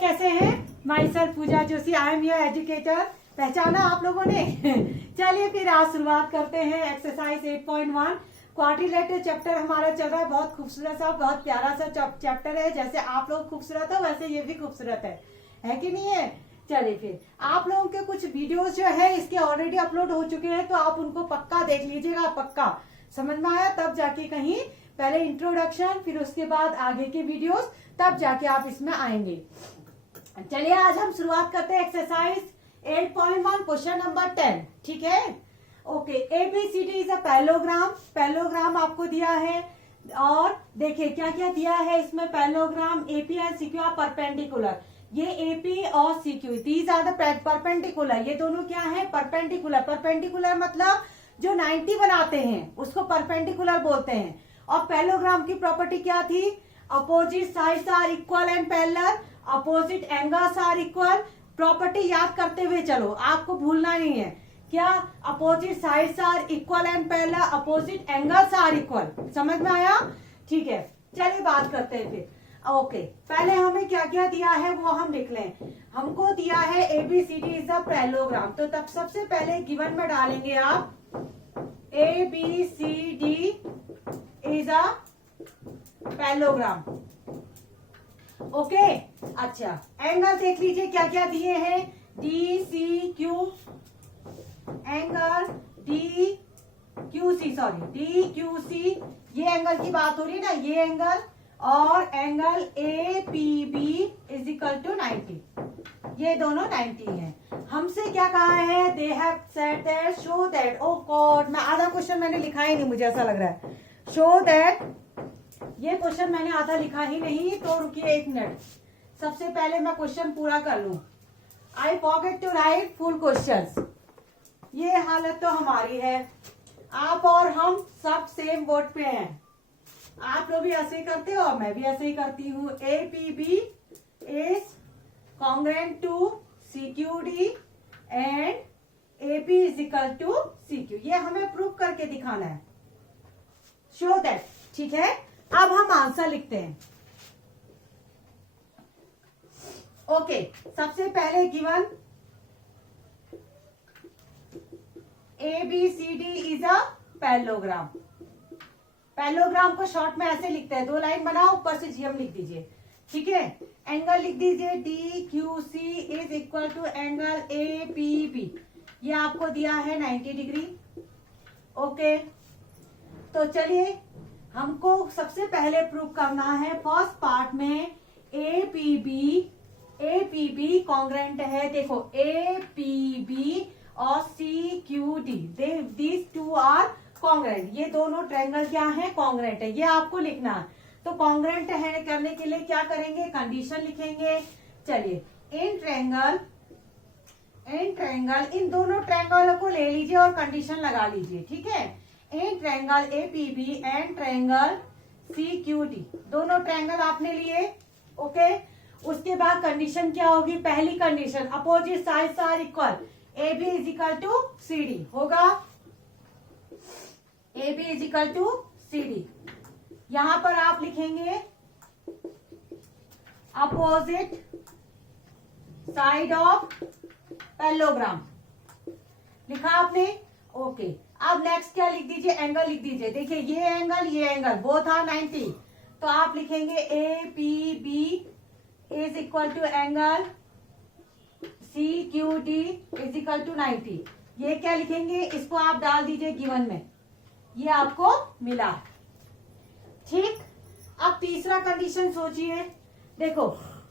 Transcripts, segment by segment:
कैसे हैं? Myself Pooja Joshi, I am your educator. पहचाना आप लोगों ने? चलिए फिर आज शुरुआत करते हैं एक्सरसाइज 8.1। क्वाड्रिलेटरल चैप्टर हमारा चल रहा है। बहुत खूबसूरत सा, बहुत प्यारा सा चैप्टर है। जैसे आप लोग खूबसूरत हो वैसे ये भी खूबसूरत है कि नहीं है? चलिए फिर आप लोगों के कुछ वीडियोस जो है इसके ऑलरेडी अपलोड हो चुके हैं, तो आप उनको पक्का देख लीजिएगा। पक्का समझ में आया? तब जाके कहीं पहले इंट्रोडक्शन, फिर उसके बाद आगे के वीडियोस, तब जाके आप इसमें आएंगे। चलिए आज हम शुरुआत करते हैं एक्सरसाइज 8.1 क्वेश्चन नंबर 10। ठीक है, okay. ABCD is a parallelogram. Parallelogram आपको दिया है और देखिए क्या क्या दिया है इसमें। Parallelogram AP and CQ are perpendicular. ये AP और CQ these are the perpendicular. ये दोनों क्या है? परपेंडिकुलर। परपेंडिकुलर मतलब जो 90 बनाते हैं उसको परपेंडिकुलर बोलते हैं। और पैलोग्राम की प्रॉपर्टी क्या थी? Opposite sides are equal and parallel, opposite angles are equal. Property याद करते हुए चलो, आपको भूलना नहीं है। क्या? Opposite sides are equal and parallel, opposite angles are equal. समझ में आया? ठीक है, चलिए बात करते हैं फिर। ओके, पहले हमें क्या क्या दिया है वो हम लिख लें। हमको दिया है ABCD इज अ पैलोग्राम, तो तब सबसे पहले गिवन में डालेंगे आप ABCD is a parallelogram. Okay, अच्छा। एंगल देख लीजिए क्या क्या दिए हैं। DCQ एंगल, DQC, ये एंगल की बात हो रही है ना, ये एंगल। और angle APB is equal to 90। ये दोनों 90 हैं। हमसे क्या कहा है? They have said that, show that. Oh god, मैं आधा क्वेश्चन मैंने लिखा ही नहीं, मुझे ऐसा लग रहा है। शो दैट, ये क्वेश्चन मैंने आधा लिखा ही नहीं, तो रुकिए एक मिनट। सबसे पहले मैं क्वेश्चन पूरा कर लूं। I forget to write full questions. ये हालत तो हमारी है। आप और हम सब सेम बोर्ड पे हैं। आप लोग भी ऐसे ही करते हो, मैं भी ऐसे ही करती हूँ। APB is congruent to CQD and AP is equal to CQ। ये हमें प्रूव करके दिखाना है। Show that. ठीक है, अब हम आंसर लिखते हैं। ओके, सबसे पहले given ABCD is a parallelogram. Parallelogram को शॉर्ट में ऐसे लिखते हैं, 2 लाइन बनाओ, ऊपर से GM लिख दीजिए। ठीक है, एंगल लिख दीजिए DQC is equal to angle APB। ये आपको दिया है 90 डिग्री। ओके, तो चलिए हमको सबसे पहले प्रूव करना है फर्स्ट पार्ट में APB कॉन्ग्रुएंट है। देखो APB और CQD, these two are congruent. ये दोनों ट्रायंगल क्या है? कॉन्ग्रुएंट है। ये आपको लिखना है। तो कॉन्ग्रुएंट है करने के लिए क्या करेंगे? कंडीशन लिखेंगे। चलिए, इन ट्रायंगल, इन दोनों ट्रायंगलों को ले लीजिए और कंडीशन लगा लीजिए। ठीक है, in triangle APB and triangle CQD, दोनों ट्रायंगल आपने लिए। ओके, उसके बाद कंडीशन क्या होगी? पहली condition, opposite sides are equal, AB is equal to CD होगा। AB is equal to CD। यहां पर आप लिखेंगे अपोजिट साइड ऑफ पैलोग्राम। लिखा आपने? ओके, अब नेक्स्ट क्या लिख दीजिए? एंगल लिख दीजिए। देखिए ये एंगल बोथ आर 90, तो आप लिखेंगे APB is equal to angle CQD is equal to 90। ये क्या लिखेंगे? इसको आप डाल दीजिए गिवन में। ये आपको मिला। ठीक, अब तीसरा कंडीशन सोचिए। देखो,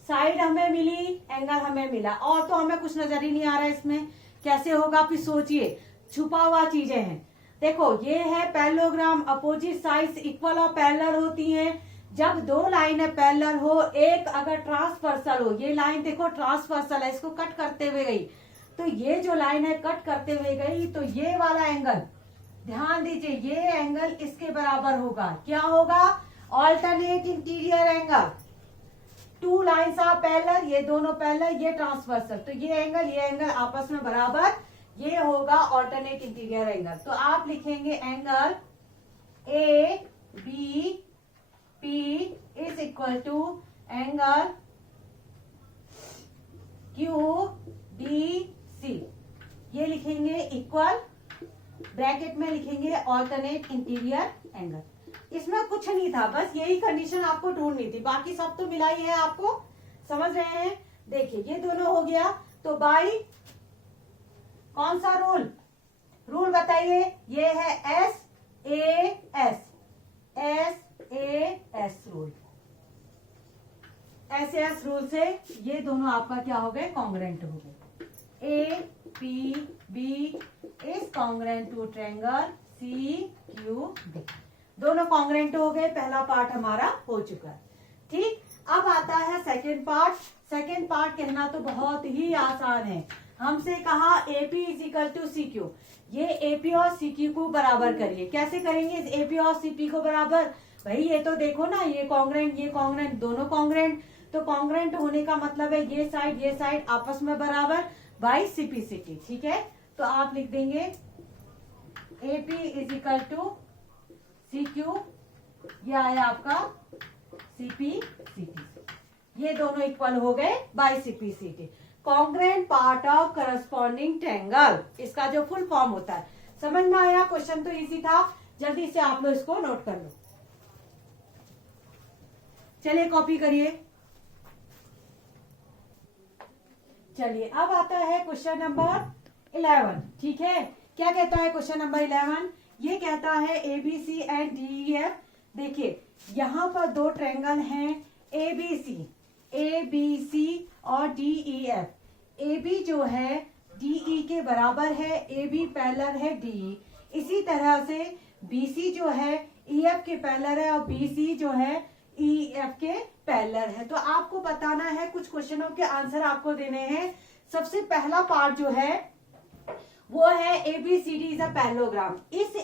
साइड हमें मिली, एंगल हमें मिला, और तो हमें कुछ नजर ही नहीं आ रहा है इसमें। कैसे होगा? फिर सोचिए, छुपा हुआ चीजें हैं। देखो, ये है पैलोग्राम, अपोजिट साइड्स इक्वल और पैरेलल होती हैं। जब 2 लाइनें पैरेलल हो, एक अगर ट्रांसवर्सल हो, ये लाइन देखो ट्रांसवर्सल है, इसको कट करते हुए गई, तो ये जो लाइन है कट करते हुए गई, तो ये वाला एंगल, ध्यान दीजिए, ये एंगल इसके बराबर होगा। क्या होगा? Alternate interior angle. 2 lines are parallel, ये दोनों पैरेलल, ये ट्रांसवर्सल, तो ये एंगल आपस में बराबर, ये होगा ऑल्टरनेट इंटीरियर एंगल। तो आप लिखेंगे angle ABP is equal to angle QDC, ये लिखेंगे इक्वल, ब्रैकेट में लिखेंगे ऑल्टरनेट इंटीरियर एंगल। इसमें कुछ नहीं था, बस यही कंडीशन आपको ढूंढनी थी, बाकी सब तो मिला ही है आपको, समझ रहे हैं। देखिए ये दोनों हो गया, तो बाई कौन सा रूल, रूल बताइए, ये है SAS रूल। SAS रूल से ये दोनों आपका क्या हो गए, कॉन्ग्रेंट हो गए। APB is congruent to triangle CQD, दोनों कॉन्ग्रेंट हो गए, पहला पार्ट हमारा हो चुका है। ठीक, अब आता है सेकेंड पार्ट। सेकेंड पार्ट कहना तो बहुत ही आसान है, हमसे कहा AP is equal to CQ, ये AP और CQ को बराबर करिए। कैसे करेंगे इस AP और CP को बराबर, भाई ये तो देखो ना, ये कॉन्ग्रेंट दोनों कॉन्ग्रेंट, तो कॉन्ग्रेंट होने का मतलब है ये साइड आपस में बराबर बाई CP/CT। ठीक है, तो आप लिख देंगे AP is equal to CQ, ये आया आपका CP/CT, ये दोनों इक्वल हो गए by CP/CT। Congruent part of corresponding triangle, इसका जो फुल फॉर्म होता है। समझ में आया, क्वेश्चन तो इजी था, जल्दी से आप लोग इसको नोट कर लो। चलिए कॉपी करिए। चलिए अब आता है क्वेश्चन नंबर 11। ठीक है, क्या कहता है क्वेश्चन नंबर 11, ये कहता है ABC एंड DEF। देखिए यहाँ पर दो ट्रायंगल हैं ABC और DEF। AB जो है DE के बराबर है, AB पैरेलल है DE। इसी तरह से BC जो है EF के पैरेलल है और BC जो है EF के पैरेलल है। तो आपको बताना है, कुछ क्वेश्चनों के आंसर आपको देने हैं। सबसे पहला पार्ट जो है वो है ABCD इज अ पैरेललोग्राम। इस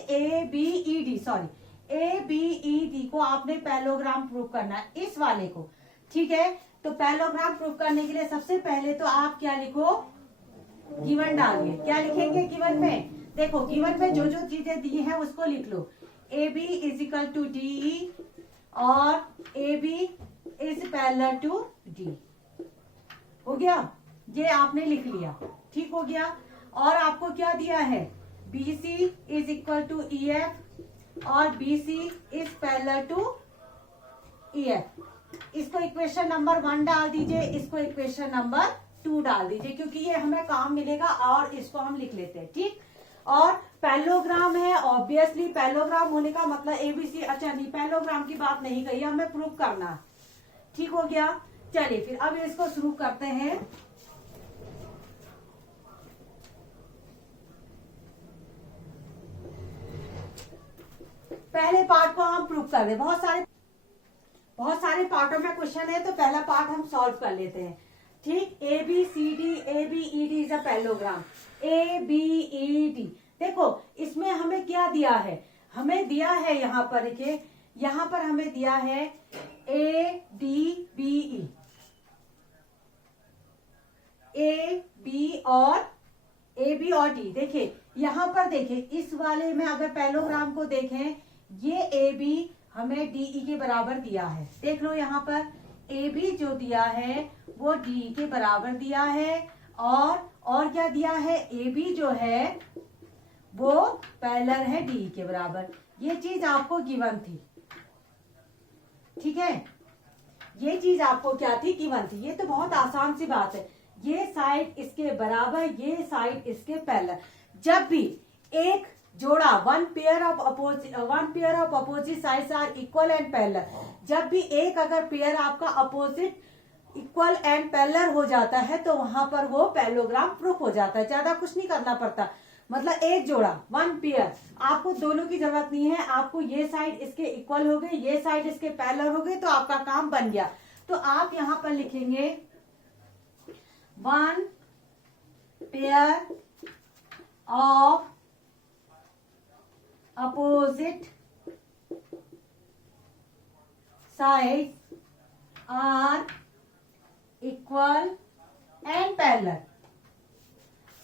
ABED को आपने पैरेललोग्राम प्रूव करना है, इस वाले को। ठीक है, तो पैरेललोग्राम प्रूव करने के लिए सबसे पहले तो आप क्या लिखो, गिवन डालिए। क्या लिखेंगे गिवन में, देखो गिवन में जो जो चीजें दी हैं उसको लिख लो। AB is equal to DE और AB is parallel to D, हो गया, ये आपने लिख लिया। ठीक हो गया, और आपको क्या दिया है, BC is equal to EF और BC is parallel to EF। इसको इक्वेशन नंबर 1 डाल दीजिए, इसको इक्वेशन नंबर 2 डाल दीजिए, क्योंकि ये हमें काम मिलेगा और इसको हम लिख लेते हैं। ठीक, और पैरेललोग्राम है, ऑब्वियसली पैरेललोग्राम होने का मतलब ABC। अच्छा नहीं, पैरेललोग्राम की बात नहीं कही, हमें प्रूव करना। ठीक हो गया, चलिए फिर अब इसको शुरू करते हैं। पहले पार्ट को हम प्रूव कर दें, बहुत सारे पार्टों में क्वेश्चन है, तो पहला पार्ट हम सॉल्व कर लेते हैं। ठीक, ABED is a parallelogram. ABED, देखो इसमें हमें क्या दिया है, हमें दिया है यहाँ पर, देखिए यहाँ पर हमें दिया है ADBE, AB और D। देखिए यहाँ पर देखिए, इस वाले में अगर पैरेललोग्राम को देखें, ये AB हमें DE के बराबर दिया है। देख लो यहाँ पर AB जो दिया है वो DE के बराबर दिया है, और क्या दिया है, AB जो है वो पैरेलल है DE के बराबर। ये चीज आपको गिवन थी। ठीक है, ये चीज आपको क्या थी, गिवन थी। ये तो बहुत आसान सी बात है, ये साइड इसके बराबर, ये साइड इसके पैरेलल। जब भी एक जोड़ा one pair of opposite sides are equal and parallel, जब भी एक अगर पेयर आपका अपोजिट इक्वल एंड पैरेलल हो जाता है तो वहां पर वो पैरेललोग्राम प्रूफ हो जाता है। ज्यादा कुछ नहीं करना पड़ता, मतलब एक जोड़ा वन पेयर, आपको दोनों की जरूरत नहीं है। आपको ये साइड इसके इक्वल हो गए, ये साइड इसके पैरेलल हो गए, तो आपका काम बन गया। तो आप यहां पर लिखेंगे one pair of opposite sides are equal and parallel.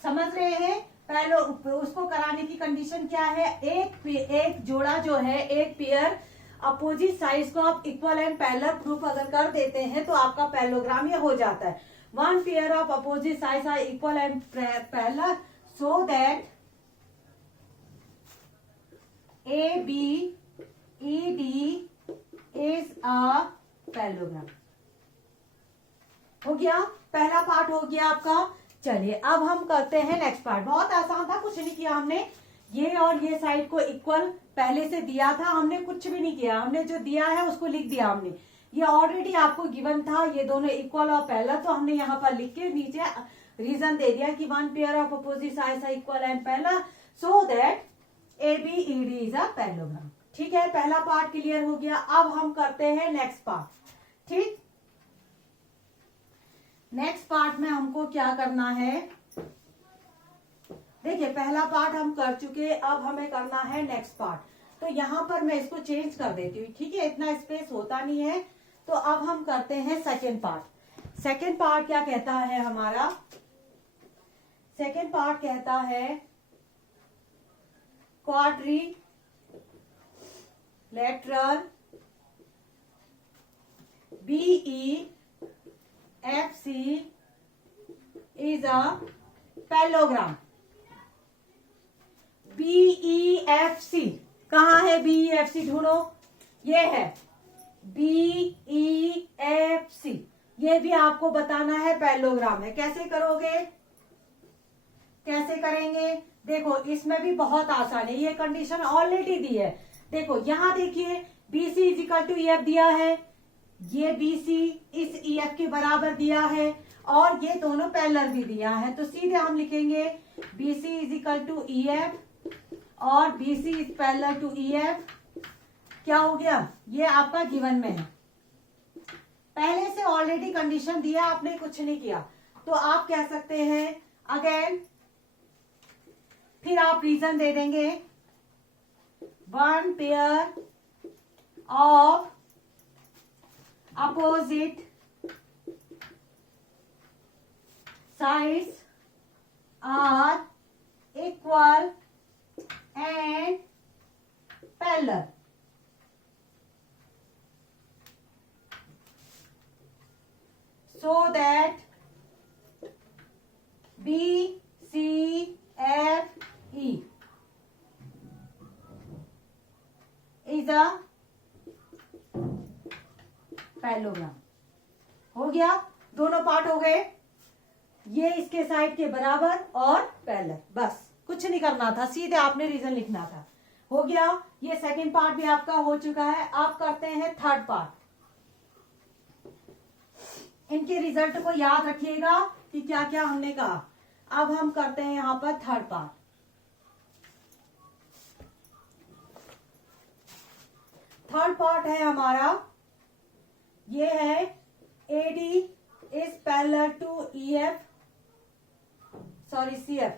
समझ रहे हैं, पहले उसको कराने की कंडीशन क्या है, एक जोड़ा जो है, एक पेयर अपोजिट साइड्स को आप इक्वल एंड पैरेलल प्रूफ अगर कर देते हैं तो आपका पैरेललोग्राम ये हो जाता है। one pair of opposite sides are equal and parallel so that ABED is a parallelogram। हो गया, पहला पार्ट हो गया आपका। चलिए अब हम करते हैं नेक्स्ट पार्ट। बहुत आसान था, कुछ नहीं किया हमने। ये और ये साइड को इक्वल पहले से दिया था, हमने कुछ भी नहीं किया, हमने जो दिया है उसको लिख दिया हमने। ये ऑलरेडी आपको गिवन था, ये दोनों इक्वल और पैरेलल, तो हमने यहाँ पर लिख के नीचे रीजन दे दिया कि one pair of opposite sides are equal and parallel so that ABED is a parallelogram. ठीक है, पहला पार्ट क्लियर हो गया। अब हम करते हैं नेक्स्ट पार्ट। ठीक, नेक्स्ट पार्ट में हमको क्या करना है, देखिए पहला पार्ट हम कर चुके, अब हमें करना है नेक्स्ट पार्ट। तो यहां पर मैं इसको चेंज कर देती हूँ, ठीक है, इतना स्पेस होता नहीं है। तो अब हम करते हैं सेकेंड पार्ट। सेकेंड पार्ट क्या कहता है हमारा, सेकेंड पार्ट कहता है quadrilateral BEFC is a parallelogram। BEFC कहाँ है, BEFC ढूंढो, ये है BEFC। ये भी आपको बताना है पैरेललोग्राम है। कैसे करोगे, कैसे करेंगे, देखो इसमें भी बहुत आसान है, ये कंडीशन ऑलरेडी दी है। देखो यहां देखिए BC is equal to EF दिया है, ये BC इस EF के बराबर दिया है और ये दोनों पैरेलल भी दिया है। तो सीधे हम लिखेंगे BC is equal to EF और BC is parallel to EF। क्या हो गया, ये आपका गिवन में है, पहले से ऑलरेडी कंडीशन दिया, आपने कुछ नहीं किया। तो आप कह सकते हैं अगेन, फिर आप रीजन दे देंगे, one pair of opposite sides are equal and parallel so that BCFE is a parallelogram. हो गया, दोनों पार्ट हो गए, ये इसके साइड के बराबर और पैरेलल, बस कुछ नहीं करना था, सीधे आपने रीजन लिखना था। हो गया, ये सेकंड पार्ट भी आपका हो चुका है। आप करते हैं थर्ड पार्ट। इनके रिजल्ट को याद रखिएगा कि क्या क्या हमने कहा। अब हम करते हैं यहां पर थर्ड पार्ट। थर्ड पार्ट है हमारा, ये है AD is parallel to EF, sorry CF।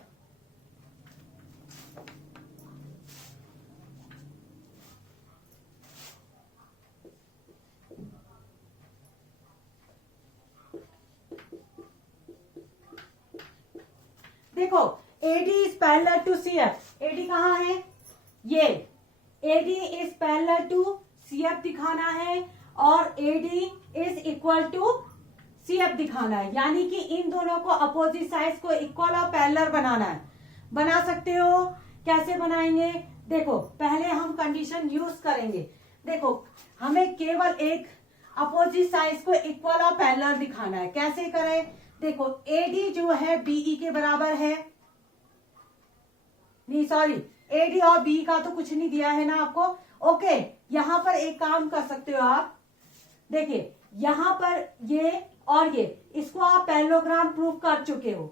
देखो AD is parallel to CF, AD कहाँ है, ये AD is parallel to CF दिखाना है और AD is equal to CF दिखाना है, यानी कि इन दोनों को अपोजिट साइड्स को इक्वल और पैरेलल बनाना है। बना सकते हो, कैसे बनाएंगे, देखो पहले हम कंडीशन यूज करेंगे। देखो हमें केवल एक अपोजिट साइड्स को इक्वल और पैरेलल दिखाना है। कैसे करें, देखो AD जो है BE के बराबर है, नहीं सॉरी AD और BE का तो कुछ नहीं दिया है ना आपको। ओके, यहां पर एक काम कर सकते हो आप, देखिए यहां पर ये और ये, इसको आप पैरेललोग्राम प्रूफ कर चुके हो।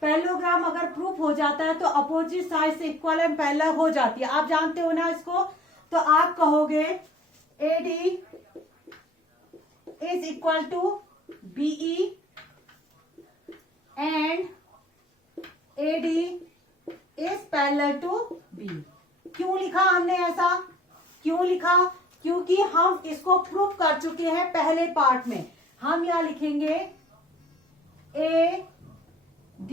पैरेललोग्राम अगर प्रूफ हो जाता है तो अपोजिट साइड से इक्वल एंड पैरेलल हो जाती है, आप जानते हो ना इसको। तो आप कहोगे AD is equal to BE and AD is parallel to BE। क्यों लिखा हमने ऐसा, क्यों लिखा, क्योंकि हम इसको प्रूफ कर चुके हैं पहले पार्ट में। हम यहां लिखेंगे AD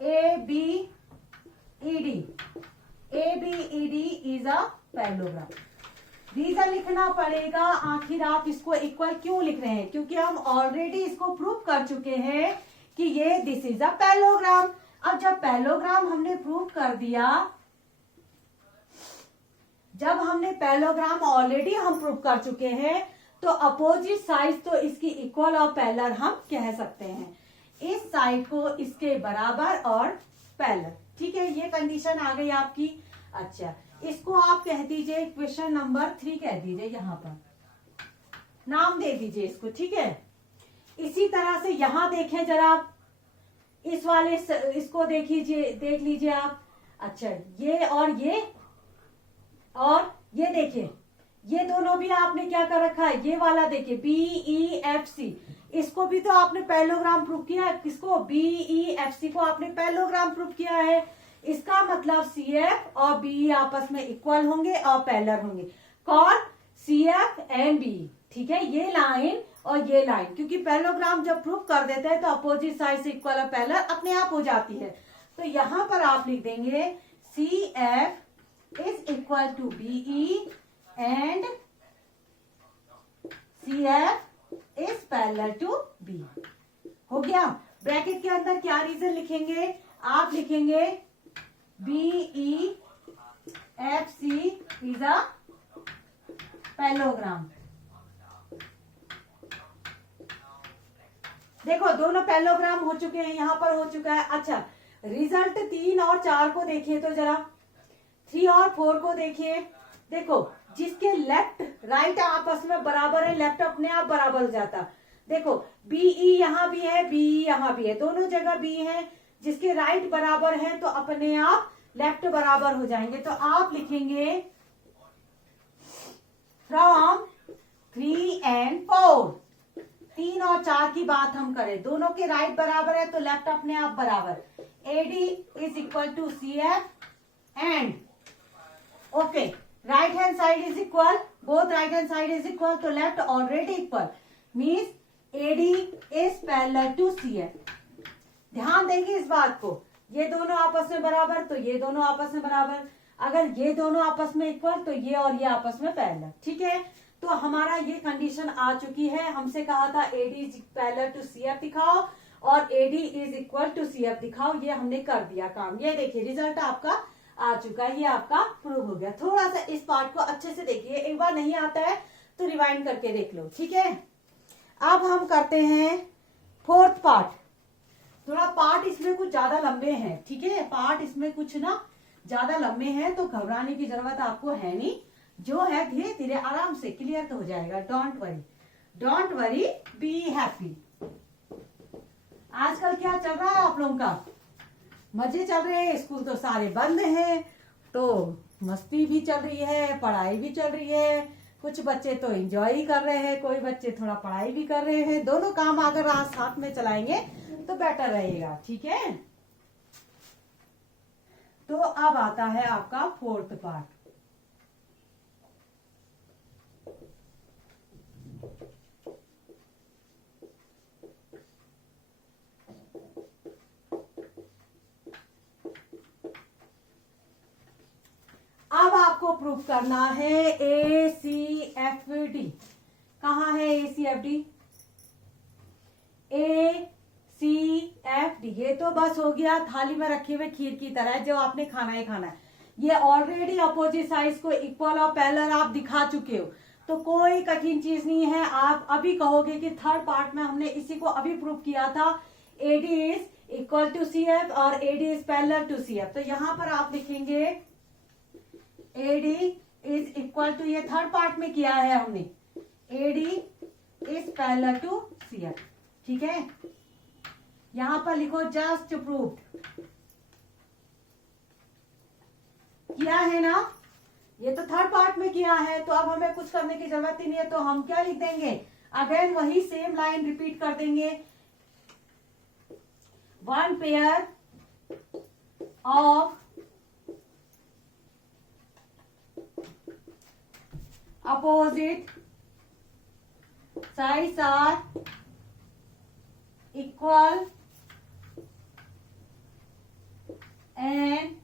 ABED is a parallelogram. Reason लिखना पड़ेगा। आखिर आप इसको इक्वल क्यों लिख रहे हैं, क्योंकि हम ऑलरेडी इसको प्रूव कर चुके हैं कि ये दिस इज अ पैरेललोग्राम। अब जब पैरेललोग्राम हमने प्रूव कर दिया, जब हमने पैरेललोग्राम ऑलरेडी हम प्रूव कर चुके हैं, तो अपोजिट साइड तो इसकी इक्वल और पैरेलल हम कह सकते हैं। इस साइड को इसके बराबर और पैरेलल। ठीक है, ये कंडीशन आ गई आपकी। अच्छा, इसको आप कह दीजिए क्वेश्चन नंबर 3 कह दीजिए, यहां पर नाम दे दीजिए इसको। ठीक है, इसी तरह से यहां देखें जरा, इस वाले इसको देख लीजिए आप। अच्छा, ये और ये देखिए, ये दोनों भी आपने क्या कर रखा है, ये वाला देखिए BEFC, इसको भी तो आपने पैरेललोग्राम प्रूव किया है। किसको, BEFC को आपने पैरेललोग्राम प्रूव किया है। इसका मतलब CF और BE आपस में इक्वल होंगे और पैरेलल होंगे। कौन, CF एंड BE। ठीक है, ये लाइन और ये लाइन, क्योंकि पैरेललोग्राम जब प्रूव कर देते हैं तो अपोजिट साइड से इक्वल और पैरेलल अपने आप हो जाती है। तो यहां पर आप लिख देंगे CF is equal to BE and CF is parallel to BE। हो गया। ब्रैकेट के अंदर क्या रीजन लिखेंगे, आप लिखेंगे BEFC is a पैरेललोग्राम। देखो, दोनों पैरेललोग्राम हो चुके हैं, यहां पर हो चुका है। अच्छा, रिजल्ट 3 और 4 को देखिए तो जरा, 3 और 4 को देखिए। देखो, जिसके लेफ्ट राइट आपस में बराबर है, लेफ्ट अपने आप बराबर हो जाता। देखो, BE यहां भी है, BE यहां भी है, दोनों जगह B है। जिसके राइट बराबर है तो अपने आप लेफ्ट बराबर हो जाएंगे। तो आप लिखेंगे फ्रॉम 3 and 4, 3 और 4 की बात हम करें, दोनों के राइट बराबर है तो लेफ्ट अपने आप बराबर। AD is equal to CF and okay, right hand side is equal, both right hand side is equal, तो left already equal, means AD is parallel to CF। ध्यान देंगे इस बात को, ये दोनों आपस में बराबर तो ये दोनों आपस में बराबर, अगर ये दोनों आपस में इक्वल तो ये और ये आपस में पैरेलल। ठीक है, तो हमारा ये कंडीशन आ चुकी है। हमसे कहा था AD is parallel to CF दिखाओ और AD is equal to CF दिखाओ, ये हमने कर दिया काम। ये देखिए, रिजल्ट आपका आ चुका है, ये आपका प्रूव हो गया। थोड़ा सा इस पार्ट को अच्छे से देखिए, एक बार नहीं आता है तो रिवाइंड करके देख लो। ठीक है, अब हम करते हैं 4th पार्ट। थोड़ा पार्ट इसमें कुछ ज्यादा लंबे हैं। ठीक है, पार्ट इसमें कुछ ना ज्यादा लंबे हैं, तो घबराने की जरूरत आपको है नहीं। जो है धीरे धीरे आराम से क्लियर तो हो जाएगा। Don't worry, be happy. आजकल क्या चल रहा है आप लोगों का, मजे चल रहे हैं, स्कूल तो सारे बंद हैं, तो मस्ती भी चल रही है, पढ़ाई भी चल रही है। कुछ बच्चे तो एंजॉय ही कर रहे हैं, कोई बच्चे थोड़ा पढ़ाई भी कर रहे हैं। दोनों काम अगर आज साथ में चलाएंगे तो बेटर रहेगा। ठीक है, तो अब आता है आपका 4th पार्ट। अब आपको प्रूफ करना है ACFD। कहाँ है ACFD? ACFD, ये तो बस हो गया थाली में रखे हुए खीर की तरह, जो आपने खाना ही खाना है। ये ऑलरेडी अपोजिट साइड्स को इक्वल और पैरेलल आप दिखा चुके हो, तो कोई कठिन चीज नहीं है। आप अभी कहोगे कि 3rd पार्ट में हमने इसी को अभी प्रूव किया था, AD is equal to CF और AD is parallel to CF। तो यहां पर आप लिखेंगे AD इज इक्वल टू, ये 3rd पार्ट में किया है हमने, AD is parallel to CF। ठीक है, यहां पर लिखो जस्ट प्रूव्ड, किया है ना, ये तो 3rd पार्ट में किया है, तो अब हमें कुछ करने की जरूरत ही नहीं है। तो हम क्या लिख देंगे, अगेन वही सेम लाइन रिपीट कर देंगे। 1 pair of opposite sides are equal and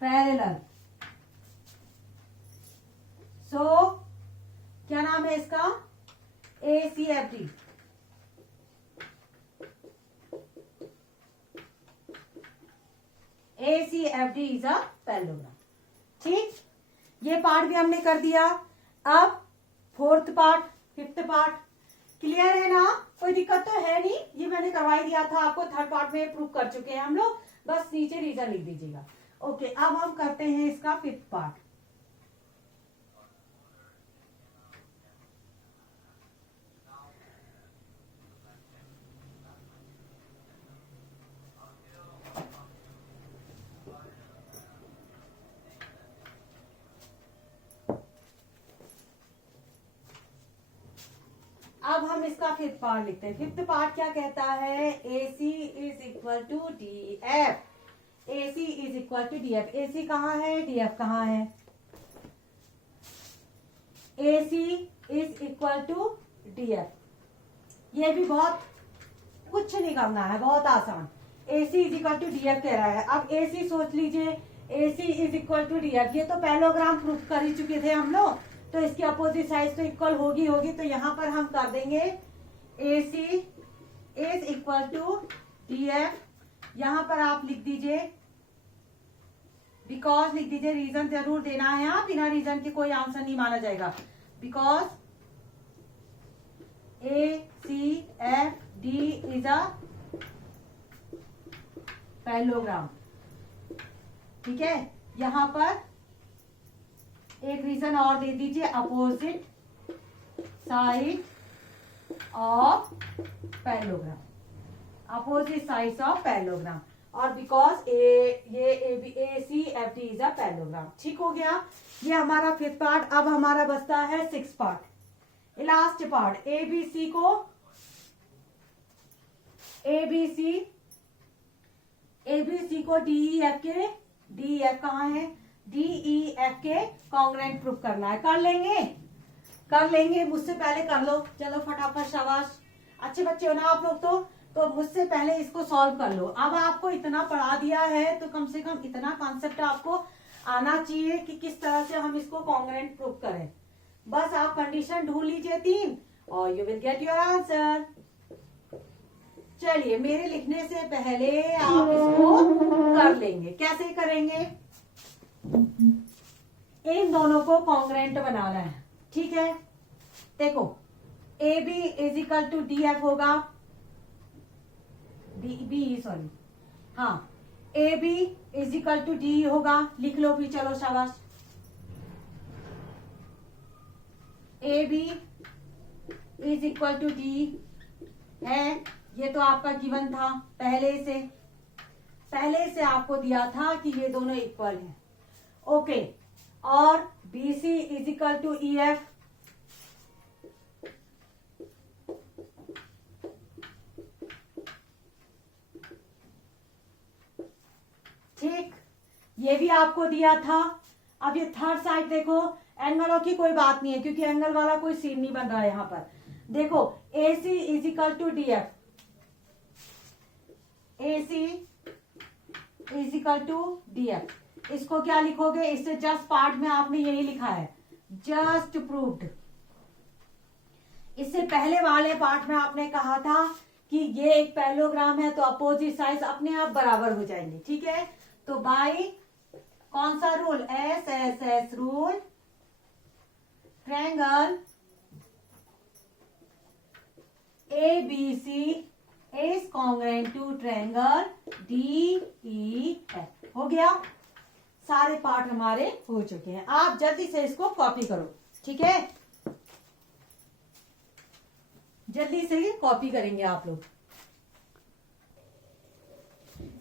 parallel है इसका ACFD। ACFD is a parallelogram. ठीक, ये पार्ट भी हमने कर दिया। अब fourth part, fifth part clear है ना? कोई दिक्कत तो है नहीं, ये मैंने करवा ही दिया था आपको, थर्ड पार्ट में प्रूव कर चुके हैं हम लोग, बस नीचे रीजन लिख दीजिएगा। ओके, अब हम करते हैं इसका फिफ्थ पार्ट। अब हम इसका फिफ्थ पार्ट लिखते हैं। फिफ्थ पार्ट क्या कहता है? AC is equal to DF। AC is equal to DF। AC कहाँ है, DF कहाँ है? AC is equal to DF। ये भी बहुत कुछ नहीं करना है, बहुत आसान। AC is equal to DF कह रहा है। अब AC सोच लीजिए, AC is equal to DF, ये तो पैरेललोग्राम प्रूफ कर ही चुके थे हम लोग, तो इसकी अपोजिट साइड तो इक्वल होगी होगी, तो यहां पर हम कर देंगे AC is equal to DF। यहां पर आप लिख दीजिए बिकॉज, लिख दीजिए, रीजन जरूर देना है, यहाँ बिना रीजन के कोई आंसर नहीं माना जाएगा। Because ACFD is a parallelogram. ठीक है, यहां पर एक रीजन और दे दीजिए, opposite side of parallelogram, opposite sides of parallelogram, और बिकॉज ये ACFD इज अ पैरेललोग्राम। ठीक हो गया, ये हमारा फिफ्थ पार्ट। अब हमारा बचता है six part, last part. ABC को DEF कहाँ है? DEF के कॉन्ग्रेंट प्रूफ करना है। कर लेंगे, मुझसे पहले कर लो, चलो फटाफट, शाबाश, अच्छे बच्चे हो ना आप लोग। तो मुझसे पहले इसको सॉल्व कर लो। अब आपको इतना पढ़ा दिया है तो कम से कम इतना कॉन्सेप्ट आपको आना चाहिए कि किस तरह से हम इसको कॉन्ग्रेंट प्रूफ करें। बस आप कंडीशन ढूंढ लीजिए 3 और you will get your answer. चलिए, मेरे लिखने से पहले आप इसको कर लेंगे। कैसे करेंगे? इन दोनों को कॉन्ग्रेंट बनाना है। ठीक है, देखो, AB is equal to DF होगा, सॉरी, हाँ, AB is equal to D होगा। लिख लो फिर, चलो शाबाश। AB is equal to D है, ये तो आपका गिवन था, पहले से आपको दिया था कि ये दोनों इक्वल हैं। ओके, और BC is equal to EF, ठीक, ये भी आपको दिया था। अब ये थर्ड साइड देखो, एंगलों की कोई बात नहीं है क्योंकि एंगल वाला कोई सीन नहीं बन रहा है यहां पर। देखो, AC is equal to DF, AC is equal to DF। इसको क्या लिखोगे? इससे जस्ट पार्ट में आपने यही लिखा है, जस्ट प्रूव्ड। इससे पहले वाले पार्ट में आपने कहा था कि ये एक पैरेललोग्राम है तो अपोजिट साइड्स अपने आप बराबर हो जाएंगे। ठीक है, तो बाय कौन सा rule? SSS rule, triangle ABC is congruent to triangle DEF। हो गया, सारे पार्ट हमारे हो चुके हैं। आप जल्दी से इसको कॉपी करो। ठीक है, जल्दी से ही कॉपी करेंगे आप लोग।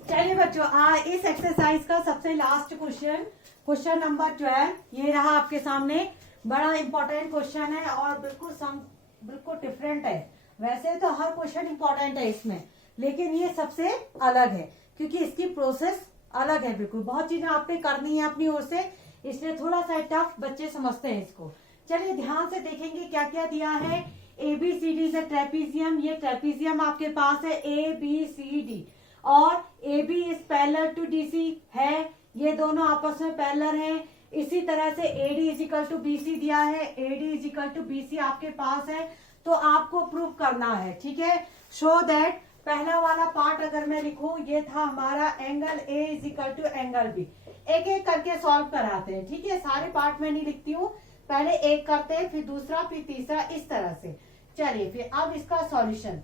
चलिए बच्चों, इस एक्सरसाइज का सबसे लास्ट क्वेश्चन नंबर 12 ये रहा आपके सामने। बड़ा इंपॉर्टेंट क्वेश्चन है और बिल्कुल डिफरेंट है। वैसे तो हर क्वेश्चन इंपॉर्टेंट है इसमें, लेकिन ये सबसे अलग है क्योंकि इसकी प्रोसेस अलग है। बिल्कुल बहुत चीजें आपने करनी है अपनी ओर से, इसलिए थोड़ा सा टफ बच्चे समझते हैं इसको। चलिए ध्यान से देखेंगे क्या क्या दिया है। ABCD से ट्रेपीजियम, ये ट्रेपीजियम आपके पास है ABCD, और AB is parallel to DC है, ये दोनों आपस में पैरेलल है। इसी तरह से AD is equal to BC दिया है, AD is equal to BC आपके पास है, तो आपको प्रूव करना है, ठीक है। शो दैट, पहला वाला पार्ट अगर मैं लिखूं, ये था हमारा angle A is equal to angle B। एक एक करके सॉल्व कराते हैं, ठीक है, सारे पार्ट में नहीं लिखती हूँ, पहले एक करते हैं, फिर दूसरा, फिर तीसरा, इस तरह से। चलिए फिर अब इसका सॉल्यूशन।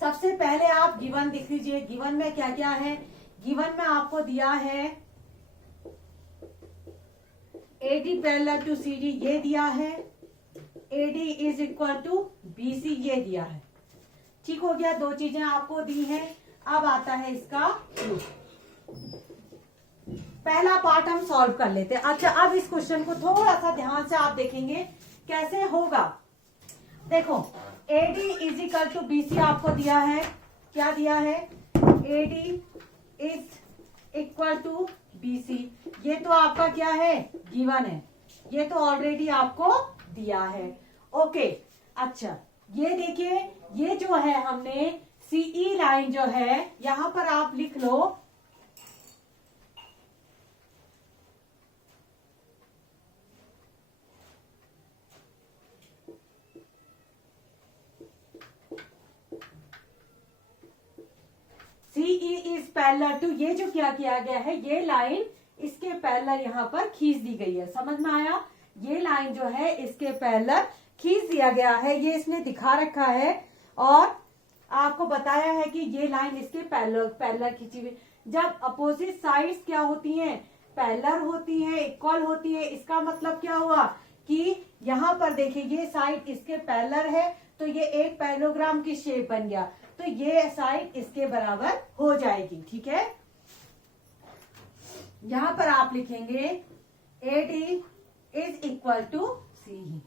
सबसे पहले आप गिवन देख लीजिए, गिवन में क्या क्या है। गिवन में आपको दिया है AD पैरेलल टू CD, ये दिया है, AD is equal to BC, ये दिया है। ठीक हो गया, दो चीजें आपको दी हैं। अब आता है इसका प्रूफ। पहला पार्ट हम सॉल्व कर लेते हैं। अच्छा, अब इस क्वेश्चन को थोड़ा सा ध्यान से आप देखेंगे कैसे होगा। देखो, AD is equal to BC आपको दिया है, क्या दिया है, AD is equal to BC, ये तो आपका क्या है, गिवन है, ये तो ऑलरेडी आपको दिया है। ओके, अच्छा ये देखिए, ये जो है हमने CE लाइन जो है, यहां पर आप लिख लो CE इज पैरेलल टू, ये जो क्या किया गया है, ये लाइन इसके पैरेलल यहाँ पर खींच दी गई है, समझ में आया। ये लाइन जो है इसके पैरेलल खींच दिया गया है, ये इसने दिखा रखा है और आपको बताया है कि ये लाइन इसके पैरेलल खींची हुई। जब अपोजिट साइड्स क्या होती हैं, पैरेलल होती हैं, इक्वल होती है, इसका मतलब क्या हुआ कि यहाँ पर देखिए ये साइड इसके पैरेलल है, तो ये एक पैरेललोग्राम की शेप बन गया, तो ये साइड इसके बराबर हो जाएगी, ठीक है। यहां पर आप लिखेंगे AD is equal to CE।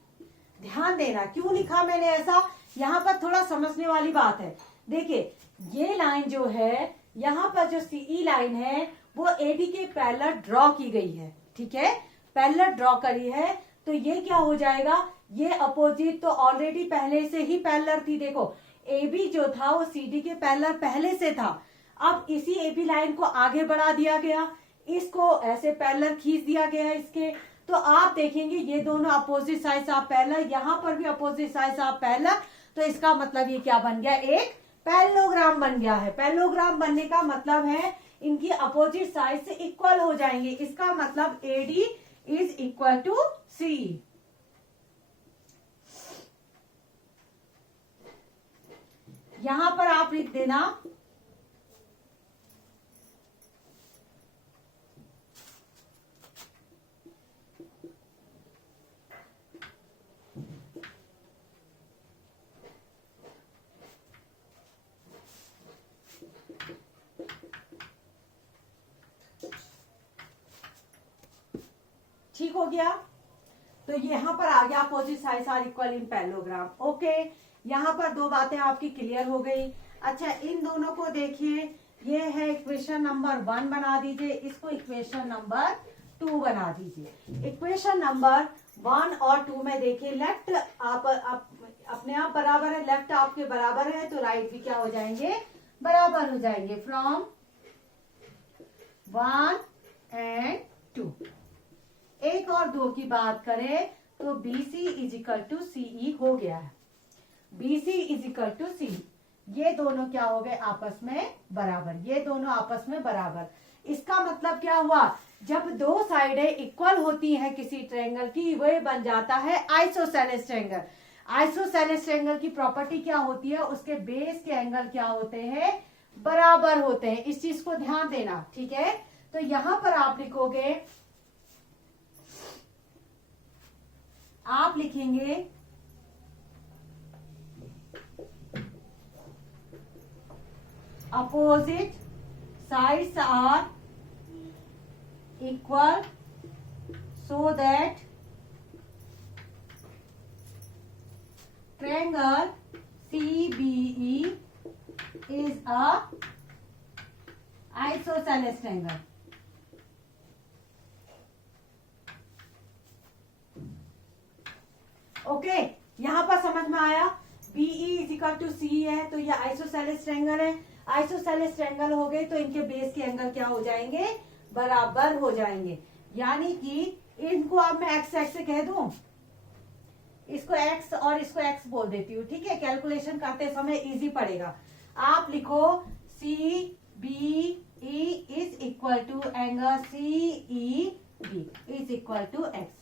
ध्यान देना, क्यों लिखा मैंने ऐसा, यहां पर थोड़ा समझने वाली बात है। देखिए, ये लाइन जो है, यहां पर जो CE लाइन है वो AD के पैरेलल ड्रॉ की गई है, ठीक है, पैरेलल ड्रॉ करी है, तो ये क्या हो जाएगा, ये अपोजिट तो ऑलरेडी पहले से ही पैरेलल थी। देखो, AB जो था वो CD के पैरेलल पहले से था, अब इसी AB लाइन को आगे बढ़ा दिया गया, इसको ऐसे पैरेलल खींच दिया गया इसके, तो आप देखेंगे ये दोनों अपोजिट साइड्स ऑफ पैरेलल, यहां पर भी अपोजिट साइड्स ऑफ पैरेलल, तो इसका मतलब ये क्या बन गया, एक पैरेललोग्राम बन गया है। पैरेललोग्राम बनने का मतलब है इनकी अपोजिट साइड से इक्वल हो जाएंगे, इसका मतलब AD is equal to CE। यहां पर आप लिख देना ठीक हो गया, तो यहां पर आ गया opposite sides are equal in parallelogram. Okay, यहाँ पर दो बातें आपकी क्लियर हो गई। अच्छा, इन दोनों को देखिए, ये है इक्वेशन नंबर 1 बना दीजिए, इसको इक्वेशन नंबर 2 बना दीजिए। इक्वेशन नंबर 1 और 2 में देखिए, लेफ्ट आप अपने आप बराबर है, लेफ्ट आपके बराबर है, तो राइट भी क्या हो जाएंगे, बराबर हो जाएंगे। From 1 and 2। 1 और 2 की बात करें तो BC is equal to CE हो गया है, BC is equal to CE, ये दोनों क्या हो गए, आपस में बराबर, ये दोनों आपस में बराबर। इसका मतलब क्या हुआ, जब दो साइडें इक्वल होती हैं किसी ट्रायंगल की, वह बन जाता है आइसोसेलेस ट्रायंगल। आइसोसेलेस ट्रायंगल की प्रॉपर्टी क्या होती है, उसके बेस के एंगल क्या होते हैं, बराबर होते हैं। इस चीज को ध्यान देना, ठीक है। तो यहां पर आप लिखोगे, आप लिखेंगे opposite sides are equal so that triangle CBE is a isosceles triangle. Okay, यहां पर समझ में आया, BE is equal to CE है, तो ये आइसोसेलेस ट्रायंगल है। आइसोसेलेस ट्रायंगल हो गए तो इनके बेस के एंगल क्या हो जाएंगे, बराबर हो जाएंगे। यानी कि इनको अब मैं एक्स एक्स से कह दूं, इसको एक्स और इसको एक्स बोल देती हूँ, ठीक है। कैलकुलेशन करते समय इजी पड़ेगा। आप लिखो C B E is equal to angle C E B is equal to x,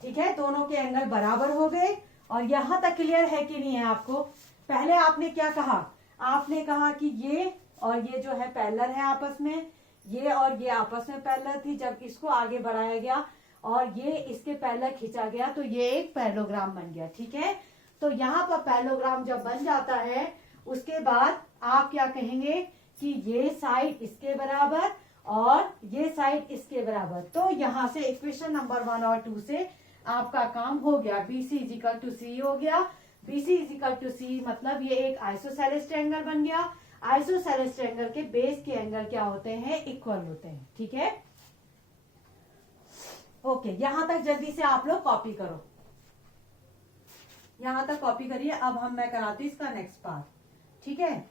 ठीक है। दोनों के एंगल बराबर हो गए। और यहां तक क्लियर है कि नहीं है आपको? पहले आपने क्या कहा? आपने कहा कि ये और ये जो है पैरेलल है आपस में, ये और ये आपस में पैरेलल थी। जब इसको आगे बढ़ाया गया और ये इसके पैरेलल खींचा गया तो ये एक पैरेललोग्राम बन गया, ठीक है। तो यहाँ पर पैरेललोग्राम जब बन जाता है उसके बाद आप क्या कहेंगे कि ये साइड इसके बराबर और ये साइड इसके बराबर। तो यहां से इक्वेशन नंबर 1 और 2 से आपका काम हो गया। BC इजिकल टू सी हो गया। BC इजिकल टू सी मतलब ये एक आइसोसेलेस ट्रायंगल बन गया। आइसोसेलेस ट्रायंगल के बेस के एंगल क्या होते हैं? इक्वल होते हैं, ठीक है। ओके, यहां तक जल्दी से आप लोग कॉपी करो, यहां तक कॉपी करिए। अब मैं कराती हूँ इसका नेक्स्ट पार्ट, ठीक है।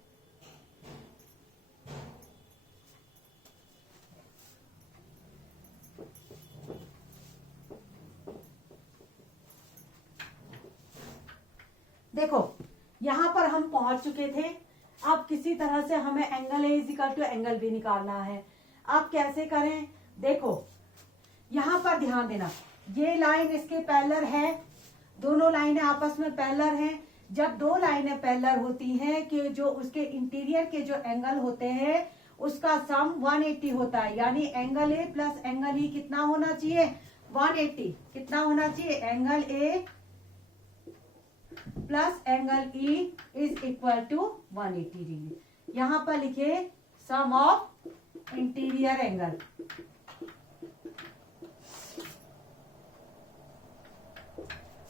देखो यहां पर हम पहुंच चुके थे। अब किसी तरह से हमें angle A is equal to angle B निकालना है। अब कैसे करें? देखो यहां पर ध्यान देना, ये लाइन इसके पैरेलल है, दोनों लाइनें आपस में पैरेलल हैं। जब दो लाइनें पैरेलल होती हैं कि जो उसके इंटीरियर के जो एंगल होते हैं उसका सम 180 होता है। यानी angle A plus angle E कितना होना चाहिए? 180। कितना होना चाहिए? Angle A plus angle E is equal to 180 degree. यहां पर लिखे sum of interior angle.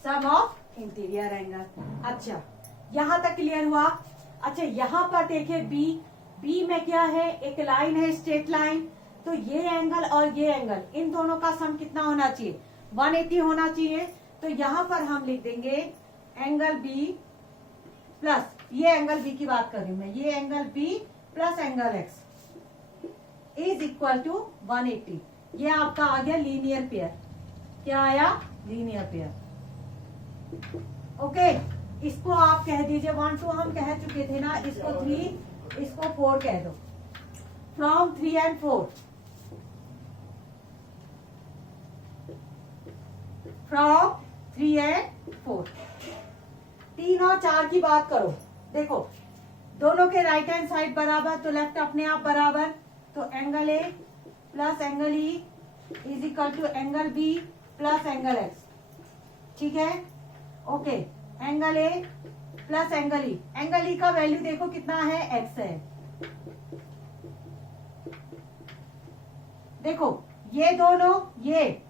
Sum of interior angle. अच्छा, यहां तक क्लियर हुआ? अच्छा, यहां पर देखिए बी में क्या है? एक लाइन है, स्ट्रेट लाइन। तो ये एंगल और ये एंगल, इन दोनों का सम कितना होना चाहिए? 180 होना चाहिए। तो यहां पर हम लिख देंगे एंगल बी प्लस, ये एंगल बी की बात कर रही हूं मैं, ये angle B plus angle x is equal to 180। ये आपका आ गया लीनियर पेयर। क्या आया? Linear pair. ओके, इसको आप कह दीजिए 1 2 हम कह चुके थे ना, इसको 3 इसको 4 कह दो। From 3 and 4, from 3 and 4। 3 और 4 की बात करो। देखो दोनों के राइट हैंड साइड बराबर तो लेफ्ट अपने आप बराबर। तो angle A plus angle E is equal to angle B plus angle x, ठीक है। Okay, angle A plus angle E. Angle E का वैल्यू देखो कितना है? एक्स है। देखो ये दोनों ये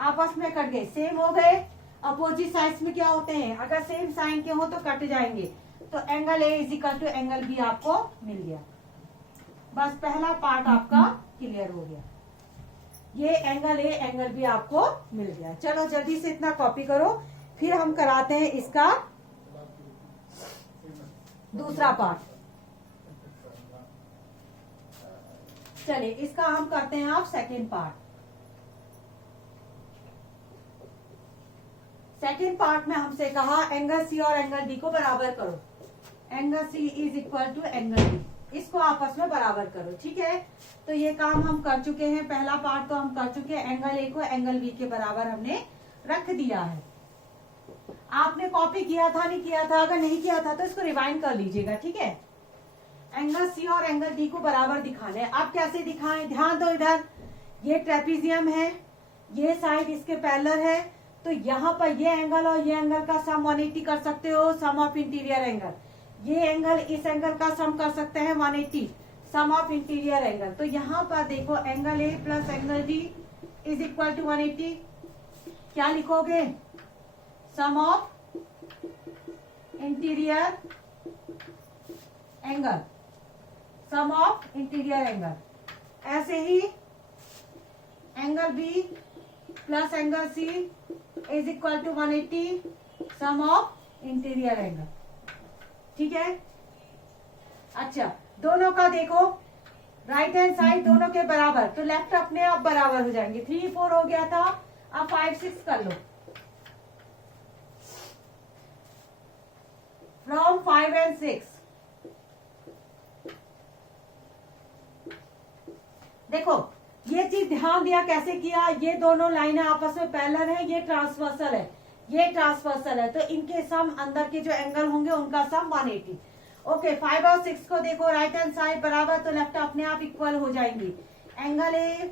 आपस में कट गए, सेम हो गए। अपोजिट साइड्स में क्या होते हैं? अगर सेम साइन के हो तो कट जाएंगे। तो angle A is equal to angle B आपको मिल गया। बस पहला पार्ट आपका क्लियर हो गया। ये एंगल ए एंगल बी आपको मिल गया। चलो जल्दी से इतना कॉपी करो, फिर हम कराते हैं इसका दूसरा पार्ट। चलिए इसका हम करते हैं आप सेकेंड पार्ट। सेकेंड पार्ट में हमसे कहा एंगल सी और एंगल डी को बराबर करो। Angle C is equal to angle D, इसको आपस में बराबर करो, ठीक है। तो ये काम हम कर चुके हैं। पहला पार्ट तो हम कर चुके हैं, एंगल ए को एंगल बी के बराबर हमने रख दिया है। आपने कॉपी किया था नहीं किया था? अगर नहीं किया था तो इसको रिवाइंड कर लीजिएगा, ठीक है। एंगल सी और एंगल डी को बराबर दिखाने। अब कैसे दिखाएं? ध्यान दो, इधर ये ट्रेपीजियम है, ये साइड इसके पैरेलल है। तो यहाँ पर ये एंगल और ये एंगल का सम 180 कर सकते हो, सम ऑफ इंटीरियर एंगल। ये एंगल इस एंगल का सम कर सकते हैं 180, सम ऑफ इंटीरियर एंगल। तो यहाँ पर देखो angle A plus angle D is equal to 180। क्या लिखोगे? Sum of interior angle, sum of interior angle. ऐसे ही angle B plus angle C is equal to 180, sum of interior angle, ठीक है। अच्छा, दोनों का देखो राइट हैंड साइड दोनों के बराबर, तो लेफ्ट अपने आप बराबर हो जाएंगे। 3 4 हो गया था, अब 5 6 कर लो। फ्रॉम 5 and 6 देखो ये चीज ध्यान दिया कैसे किया, ये दोनों लाइनें आपस में पैरेलल है, ये ट्रांसवर्सल है, ये ट्रांसवर्सल है, तो इनके सम अंदर के जो एंगल होंगे उनका सम 180। ओके 5 और 6 को देखो राइट हैंड साइड बराबर, तो लेफ्ट अपने आप इक्वल हो जाएंगी। Angle A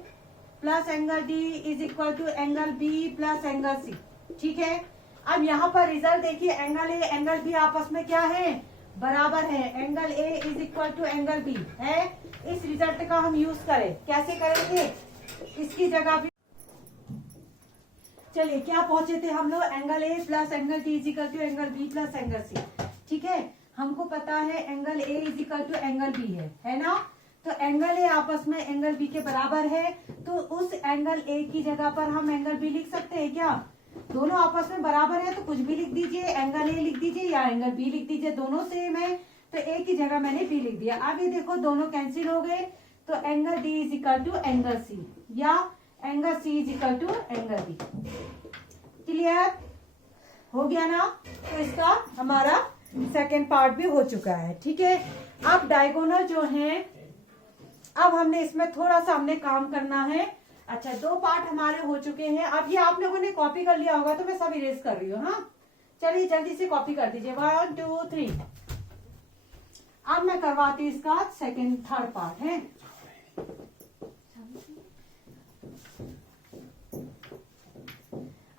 plus angle D is equal to angle B plus angle C. ठीक है, अब यहाँ पर रिजल्ट देखिए, एंगल ए एंगल बी आपस में क्या है, बराबर है। Angle A is equal to angle B है। इस रिजल्ट का हम यूज करें, कैसे करेंगे, इसकी जगह भी चलिए क्या पहुंचे थे हम लोग, angle A plus angle D is equal to angle B plus angle C. ठीक है, हमको पता है angle A is equal to angle B है ना, तो एंगल ए आपस में एंगल बी के बराबर है, तो उस एंगल ए की जगह पर हम एंगल बी लिख सकते हैं क्या, दोनों आपस में बराबर है तो कुछ भी लिख दीजिए, एंगल ए लिख दीजिए या एंगल बी लिख दीजिए, दोनों सेम है तो ए की जगह मैंने बी लिख दिया। अब ये देखो दोनों कैंसिल हो गए, तो angle D is equal to angle C या angle C is equal to angle B. Clear हो गया ना, तो इसका हमारा सेकेंड पार्ट भी हो चुका है। ठीक है, अब डायगोनल जो है, अब हमने इसमें थोड़ा सा हमने काम करना है। अच्छा 2 पार्ट हमारे हो चुके हैं, अब ये आप लोगों ने कॉपी कर लिया होगा तो मैं सब इरेज कर रही हूँ। हाँ चलिए जल्दी से कॉपी कर दीजिए, 1 2 3। अब मैं करवाती हूँ इसका थर्ड पार्ट है।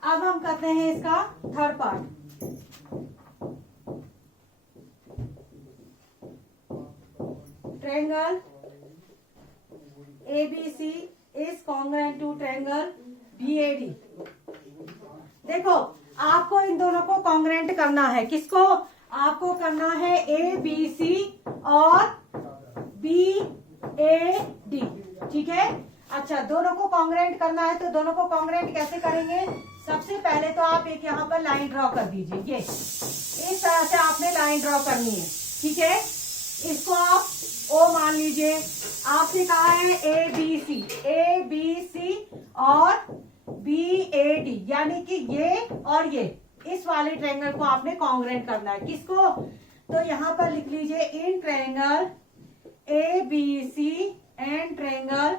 अब हम करते हैं इसका third part. Triangle ABC is congruent to triangle BAD। देखो आपको इन दोनों को कॉन्ग्रुएंट करना है, किसको, आपको करना है ABC और BAD। ठीक है, अच्छा दोनों को कॉन्ग्रुएंट करना है, तो दोनों को कॉन्ग्रुएंट कैसे करेंगे, सबसे पहले तो आप एक यहाँ पर लाइन ड्रॉ कर दीजिए, ये इस तरह से आपने लाइन ड्रॉ करनी है। ठीक है, इसको आप O मान लीजिए, आपसे कहा है ABC और BAD, यानी कि ये और ये इस वाले ट्रायंगल को आपने कॉन्ग्रुएंट करना है, किसको, तो यहाँ पर लिख लीजिए in triangle ABC and triangle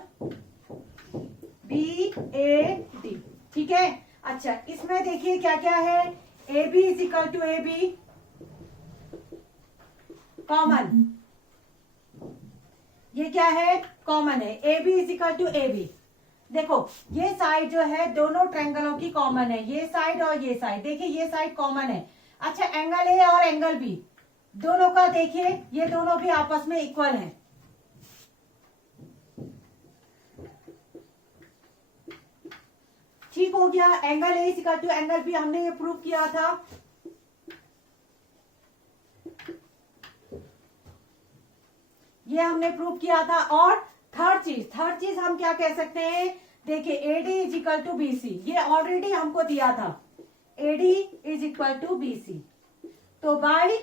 BAD। ठीक है, अच्छा इसमें देखिए क्या क्या है, AB is equal to AB common, ये क्या है कॉमन है, AB is equal to AB। देखो ये साइड जो है दोनों ट्रायंगलों की कॉमन है, ये साइड और ये साइड, देखिए ये साइड कॉमन है। अच्छा एंगल A और एंगल B दोनों का देखिए, ये दोनों भी आपस में इक्वल हैं। ठीक हो गया, angle A is equal to angle B हमने ये प्रूव किया था। ये हमने प्रूव किया था। और थर्ड चीज हम क्या कह सकते हैं, देखिए AD is equal to BC, ये ऑलरेडी हमको दिया था, AD is equal to BC, तो बाई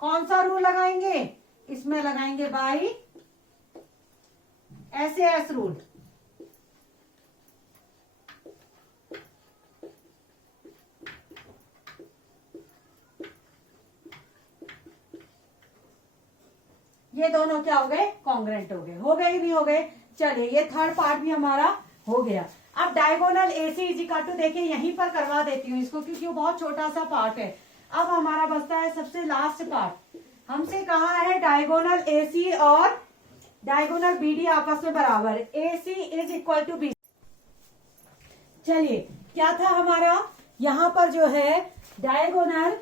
कौन सा रूल लगाएंगे, इसमें लगाएंगे बाई SAS रूल। ये दोनों क्या हो गए, कॉन्ग्रुएंट हो गए ही नहीं हो गए। चलिए ये थर्ड पार्ट भी हमारा हो गया। अब diagonal AC is equal to, देखिए यहीं पर करवा देती हूँ इसको क्योंकि वो बहुत छोटा सा पार्ट है। अब हमारा बचता है सबसे लास्ट पार्ट, हमसे कहा है डायगोनल AC और डायगोनल BD आपस में बराबर, AC is equal to BC। चलिए क्या था हमारा, यहाँ पर जो है डायगोनल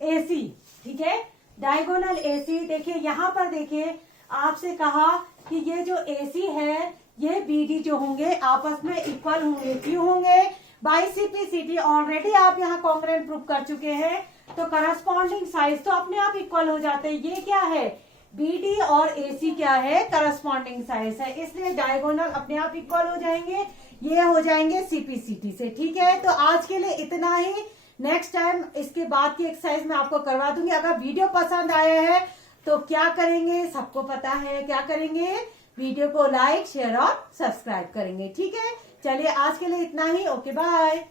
AC, ठीक है, डायगोनल AC देखिए यहाँ पर देखिए आपसे कहा कि ये जो AC है ये BD जो होंगे आपस में इक्वल होंगे, क्यों होंगे, बाई सिम्प्लिसिटी ऑलरेडी आप यहाँ कॉन्ग्रुएंट प्रूव कर चुके हैं, तो करस्पॉन्डिंग साइज तो अपने आप इक्वल हो जाते हैं। ये क्या है, BD और AC क्या है, करस्पॉन्डिंग साइज है, इसलिए डायगोनल अपने आप इक्वल हो जाएंगे, ये हो जाएंगे CPCT से। ठीक है, तो आज के लिए इतना ही, नेक्स्ट टाइम इसके बाद की एक्सरसाइज मैं आपको करवा दूंगी। अगर वीडियो पसंद आया है तो क्या करेंगे, सबको पता है क्या करेंगे, वीडियो को लाइक शेयर और सब्सक्राइब करेंगे। ठीक है, चलिए आज के लिए इतना ही। Okay bye.